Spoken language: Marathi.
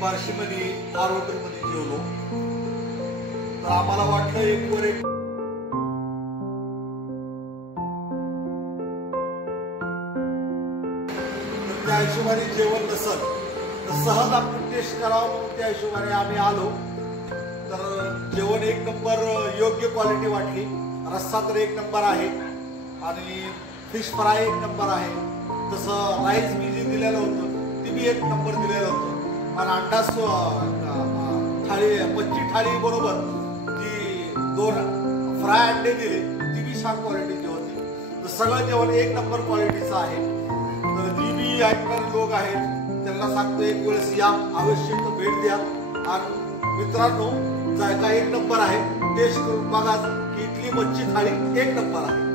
बार्शीमध्ये आर हॉटेलमध्ये जेवलो. तर आम्हाला वाटलं एक वर एक त्या हिशोबाने जेवण नसल तर सहज आपण टेस्ट करावं म्हणून त्या हिशोबाने आम्ही आलो. तर जेवण एक नंबर योग्य क्वालिटी वाटली. रस्सा तर एक नंबर आहे आणि फिश फ्राय एक नंबर आहे. तसं राईस मी जे दिलेलं होतं ते बी एक नंबर दिलेलं होतं. आणि अंडा थाळी मच्छी थाळी बरोबर जी 2 फ्राय अंडे दिले ती बी छान क्वालिटीची होती. तर सगळं जेवण एक नंबर क्वालिटीचं आहे. तर जी बी ऐकणारे लोक आहेत त्यांना सांगतो एक वेळेस या, अवश्य भेट द्या. आणि मित्रांनो जायका एक नंबर आहे. टेस्ट करून बघा की इथली मच्छी थाळी एक नंबर आहे.